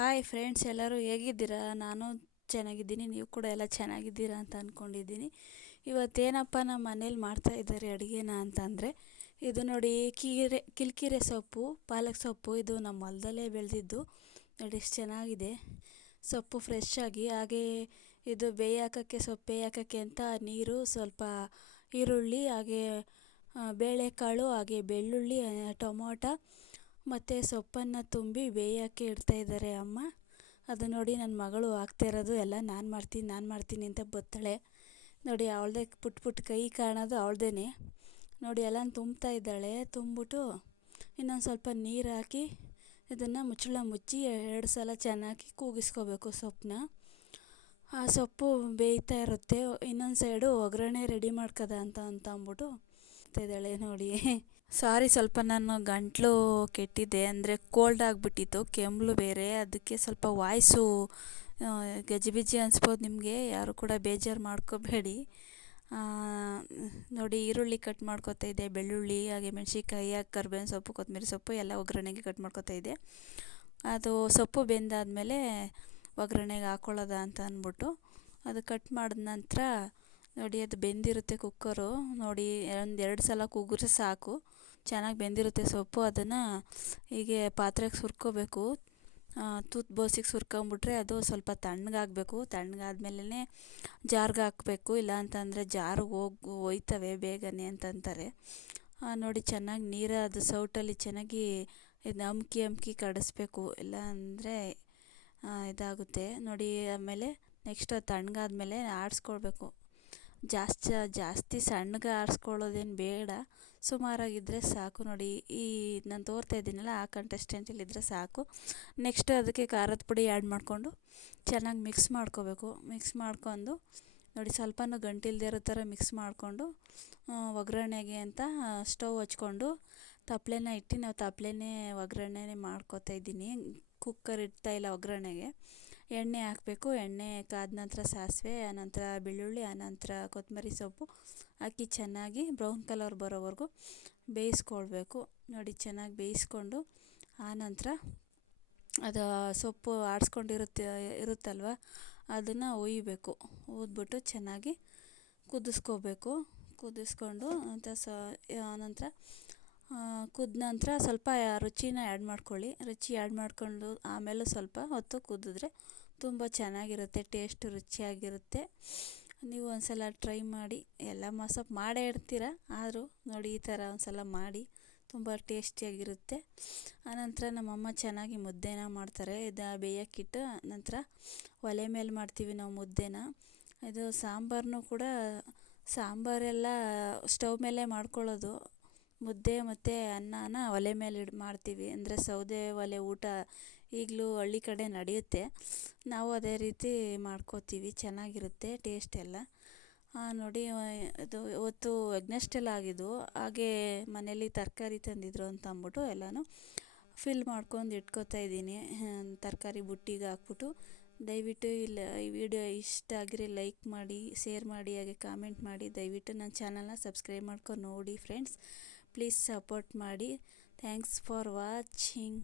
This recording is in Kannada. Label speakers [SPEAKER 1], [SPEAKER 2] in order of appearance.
[SPEAKER 1] ಹಾಯ್ ಫ್ರೆಂಡ್ಸ್ ಎಲ್ಲರೂ ಹೇಗಿದ್ದೀರಾ? ನಾನು ಚೆನ್ನಾಗಿದ್ದೀನಿ, ನೀವು ಕೂಡ ಎಲ್ಲ ಚೆನ್ನಾಗಿದ್ದೀರಾ ಅಂತ ಅಂದ್ಕೊಂಡಿದ್ದೀನಿ ಇವತ್ತೇನಪ್ಪ ನಮ್ಮ ಮನೇಲಿ ಮಾಡ್ತಾಯಿದ್ದಾರೆ ಅಡುಗೆನ ಅಂತಂದರೆ, ಇದು ನೋಡಿ ಕೀರೆ, ಕಿಲ್ಕಿರೆ ಸೊಪ್ಪು, ಪಾಲಕ್ ಸೊಪ್ಪು, ಇದು ನಮ್ಮ ಹೊಲದಲ್ಲೇ ಬೆಳೆದಿದ್ದು. ನೋಡಿ ಎಷ್ಟು ಚೆನ್ನಾಗಿದೆ. ಸೊಪ್ಪು ಫ್ರೆಶ್ ಆಗಿ, ಹಾಗೇ ಇದು ಬೇಯಾಕೋಕ್ಕೆ, ಸೊಪ್ಪು ಬೇಯಾಕೋಕ್ಕೆ ಅಂತ ನೀರು, ಸ್ವಲ್ಪ ಈರುಳ್ಳಿ, ಹಾಗೆ ಬೇಳೆಕಾಳು, ಹಾಗೆ ಬೆಳ್ಳುಳ್ಳಿ, ಟೊಮೊಟೊ ಮತ್ತು ಸೊಪ್ಪನ್ನು ತುಂಬಿ ಬೇಯೋಕ್ಕೆ ಇಡ್ತಾಯಿದ್ದಾರೆ ಅಮ್ಮ. ಅದು ನೋಡಿ ನನ್ನ ಮಗಳು ಇರೋದು. ಎಲ್ಲ ನಾನು ಮಾಡ್ತೀನಿ ನಾನು ಮಾಡ್ತೀನಿ ಅಂತ ಬತ್ತಳೆ. ನೋಡಿ ಅವಳದೇ ಪುಟ್ ಪುಟ್ ಕೈ ಕಾಣೋದು ಅವಳದೇ ನೋಡಿ ಎಲ್ಲ ತುಂಬ್ತಾ ಇದ್ದಾಳೆ. ತುಂಬಿಬಿಟ್ಟು ಇನ್ನೊಂದು ಸ್ವಲ್ಪ ನೀರು ಹಾಕಿ ಇದನ್ನು ಮುಚ್ಚಳ ಮುಚ್ಚಿ ಎರಡು ಸಲ ಚೆನ್ನಾಗಿ ಕೂಗಿಸ್ಕೋಬೇಕು ಸೊಪ್ಪನ್ನ ಆ ಸೊಪ್ಪು ಬೇಯ್ತಾ ಇರುತ್ತೆ. ಇನ್ನೊಂದು ಸೈಡು ಒಗ್ಗರಣೆ ರೆಡಿ ಮಾಡ್ಕೋದ ಅಂತ ಅಂತ ಅಂದ್ಬಿಟ್ಟು ಇದ್ದಾಳೆ ನೋಡಿ. ಸಾರಿ ಸ್ವಲ್ಪ ನಾನು ಗಂಟಲು ಕೆಟ್ಟಿದ್ದೆ, ಅಂದರೆ ಕೋಲ್ಡ್ ಆಗಿಬಿಟ್ಟಿತ್ತು ಕೆಮ್ಮು ಬೇರೆ. ಅದಕ್ಕೆ ಸ್ವಲ್ಪ ವಾಯ್ಸು ಗಜಿಬಿಜಿ ಅನಿಸ್ಬೋದು ನಿಮಗೆ, ಯಾರು ಕೂಡ ಬೇಜಾರು ಮಾಡ್ಕೋಬೇಡಿ. ನೋಡಿ ಈರುಳ್ಳಿ ಕಟ್ ಮಾಡ್ಕೋತಾ ಇದ್ದೆ, ಬೆಳ್ಳುಳ್ಳಿ, ಹಾಗೆ ಮೆಣಸಿನ್ಕಾಯಿ ಕರ್ಬೇವಿನ ಸೊಪ್ಪು, ಕೊತ್ತಂಬರಿ ಸೊಪ್ಪು, ಎಲ್ಲ ಒಗ್ಗರಣೆಗೆ ಕಟ್ ಮಾಡ್ಕೋತಾ ಇದ್ದೆ. ಅದು ಸೊಪ್ಪು ಬೆಂದಾದಮೇಲೆ ಒಗ್ಗರಣೆಗೆ ಹಾಕ್ಕೊಳ್ಳೋದ ಅಂತ ಅಂದ್ಬಿಟ್ಟು ಅದು ಕಟ್ ಮಾಡಿದ ನಂತರ ನೋಡಿ ಅದು ಬೆಂದಿರುತ್ತೆ ಕುಕ್ಕರು ನೋಡಿ ಒಂದು ಎರಡು ಸಲ ಕೂಗಿದ್ರೆ ಸಾಕು. ಚೆನ್ನಾಗಿ ಬೆಂದಿರುತ್ತೆ ಸೊಪ್ಪು, ಅದನ್ನು ಹೀಗೆ ಪಾತ್ರೆಗೆ ಸುರ್ಕೋಬೇಕು. ತೂತು ಬೋಸಿಗೆ ಸುರ್ಕೊಂಬಿಟ್ರೆ ಅದು ಸ್ವಲ್ಪ ತಣ್ಣಗಾಗಬೇಕು. ತಣ್ಣಗಾದ್ಮೇಲೇ ಜಾರ್ಗೆ ಹಾಕಬೇಕು. ಇಲ್ಲ ಅಂತಂದರೆ ಜಾರು ಹೋಗಿ, ಹೋಯ್ತವೆ ಬೇಗನೆ ಅಂತಂತಾರೆ. ನೋಡಿ ಚೆನ್ನಾಗಿ ನೀರು ಅದು ಸೌಟಲ್ಲಿ ಚೆನ್ನಾಗಿ ಇದು ಅಮ್ಕಿ ಅಮ್ಕಿ ಕಡಿಸ್ಬೇಕು. ಇಲ್ಲ ಅಂದರೆ ಇದಾಗುತ್ತೆ. ನೋಡಿ, ಆಮೇಲೆ ನೆಕ್ಸ್ಟ್ ಅದು ತಣ್ಣಗಾದ್ಮೇಲೆ ಆಡಿಸ್ಕೊಳ್ಬೇಕು. ಜಾಸ್ತಿ ಜಾಸ್ತಿ ಸಣ್ಣಗೆ ಆಡಿಸ್ಕೊಳ್ಳೋದೇನು ಬೇಡ. ಸುಮಾರಾಗಿದ್ದರೆ ಸಾಕು ನೋಡಿ. ಈ ನಾನು ತೋರ್ತಾ ಇದ್ದೀನಲ್ಲ, ಆ ಕಂಟೆಸ್ಟೆಂಟಲ್ಲಿದ್ದರೆ ಸಾಕು. ನೆಕ್ಸ್ಟ್ ಅದಕ್ಕೆ ಖಾರದ ಪುಡಿ ಆ್ಯಡ್ ಮಾಡಿಕೊಂಡು ಚೆನ್ನಾಗಿ ಮಿಕ್ಸ್ ಮಾಡ್ಕೋಬೇಕು. ಮಿಕ್ಸ್ ಮಾಡ್ಕೊಂಡು ನೋಡಿ ಸ್ವಲ್ಪನೂ ಗಂಟಿಲ್ದೇ ಇರೋ ಥರ ಮಿಕ್ಸ್ ಮಾಡಿಕೊಂಡು ಒಗ್ಗರಣೆಗೆ ಅಂತ ಸ್ಟವ್ ಹಚ್ಕೊಂಡು ತಪ್ಪಲೆನ ಇಟ್ಟು, ನಾವು ತಪ್ಪಲೆನೇ ಒಗ್ಗರಣೆನೇ ಮಾಡ್ಕೊತಾ ಇದ್ದೀನಿ. ಕುಕ್ಕರ್ ಇಡ್ತಾಯಿಲ್ಲ ಒಗ್ಗರಣೆಗೆ. ಎಣ್ಣೆ ಹಾಕಬೇಕು. ಎಣ್ಣೆ ಕಾದ ನಂತರ ಸಾಸಿವೆ ಆನಂತರ ಬೆಳ್ಳುಳ್ಳಿ ಆನಂತರ ಕೊತ್ತಂಬರಿ ಸೊಪ್ಪು ಹಾಕಿ ಚೆನ್ನಾಗಿ ಬ್ರೌನ್ ಕಲರ್ ಬರೋವರೆಗೂ ಬೇಯಿಸ್ಕೊಳ್ಬೇಕು. ನೋಡಿ ಚೆನ್ನಾಗಿ ಬೇಯಿಸ್ಕೊಂಡು ಆನಂತರ ಅದು ಸೊಪ್ಪು ಆಡಿಸ್ಕೊಂಡಿರುತ್ತೆ, ಇರುತ್ತಲ್ವ, ಅದನ್ನು ಹುಯ್ಯಬೇಕು ಊದ್ಬಿಟ್ಟು ಚೆನ್ನಾಗಿ ಕುದಿಸ್ಕೋಬೇಕು. ಕುದಿಸ್ಕೊಂಡು ಅಂತ ಸ ಆನಂತರ ಕುದ ನಂತರ ಸ್ವಲ್ಪ ರುಚಿನ ಆ್ಯಡ್ ಮಾಡ್ಕೊಳ್ಳಿ. ರುಚಿ ಆ್ಯಡ್ ಮಾಡಿಕೊಂಡು ಆಮೇಲೆ ಸ್ವಲ್ಪ ಹೊತ್ತು ಕುದಿದ್ರೆ ತುಂಬ ಚೆನ್ನಾಗಿರುತ್ತೆ, ಟೇಸ್ಟ್ ರುಚಿಯಾಗಿರುತ್ತೆ. ನೀವು ಒಂದ್ಸಲ ಟ್ರೈ ಮಾಡಿ, ಎಲ್ಲ ಮಸಪ್ ಮಾಡೇ ಇರ್ತೀರ, ಆದರೂ ನೋಡಿ ಈ ಥರ ಒಂದು ಸಲ ಮಾಡಿ, ತುಂಬ ಟೇಸ್ಟಿಯಾಗಿರುತ್ತೆ. ಆನಂತರ ನಮ್ಮಮ್ಮ ಚೆನ್ನಾಗಿ ಮುದ್ದೆನ ಮಾಡ್ತಾರೆ. ಇದು ಬೇಯಕ್ಕಿಟ್ಟು ನಂತರ ಒಲೆ ಮೇಲೆ ಮಾಡ್ತೀವಿ ನಾವು ಮುದ್ದೆನ. ಇದು ಸಾಂಬಾರನ್ನು ಕೂಡ ಸಾಂಬಾರೆಲ್ಲ ಸ್ಟವ್ ಮೇಲೆ ಮಾಡ್ಕೊಳ್ಳೋದು. ಮುದ್ದೆ ಮತ್ತು ಅನ್ನನ ಒಲೆ ಮೇಲೆ ಇಡ್, ಮಾಡ್ತೀವಿ. ಅಂದರೆ ಸೌದೆ ಒಲೆ ಊಟ ಈಗಲೂ ಹಳ್ಳಿ ಕಡೆ ನಡೆಯುತ್ತೆ. ನಾವು ಅದೇ ರೀತಿ ಮಾಡ್ಕೋತೀವಿ, ಚೆನ್ನಾಗಿರುತ್ತೆ ಟೇಸ್ಟ್ ಎಲ್ಲ. ನೋಡಿ ಅದು ಇವತ್ತು ಯಜ್ಞಾಷ್ಟಮಿ ಆಗಿದ್ದು, ಹಾಗೇ ಮನೇಲಿ ತರಕಾರಿ ತಂದಿದ್ರು ಅಂತ ಅಂದ್ಬಿಟ್ಟು ಎಲ್ಲನೂ ಫಿಲ್ ಮಾಡ್ಕೊಂಡು ಇಟ್ಕೋತಾ ಇದ್ದೀನಿ. ತರಕಾರಿ ಬುಟ್ಟಿಗೆ ಹಾಕ್ಬಿಟ್ಟು. ದಯವಿಟ್ಟು ಇಲ್ಲ, ಈ ವಿಡಿಯೋ ಇಷ್ಟ ಆಗಿರಿ ಲೈಕ್ ಮಾಡಿ ಶೇರ್ ಮಾಡಿ, ಹಾಗೆ ಕಾಮೆಂಟ್ ಮಾಡಿ. ದಯವಿಟ್ಟು ನನ್ನ ಚಾನಲ್ನ ಸಬ್ಸ್ಕ್ರೈಬ್ ಮಾಡ್ಕೊಂಡು ನೋಡಿ ಫ್ರೆಂಡ್ಸ್ ಪ್ಲೀಸ್ ಸಪೋರ್ಟ್ ಮಾಡಿ. Thanks for watching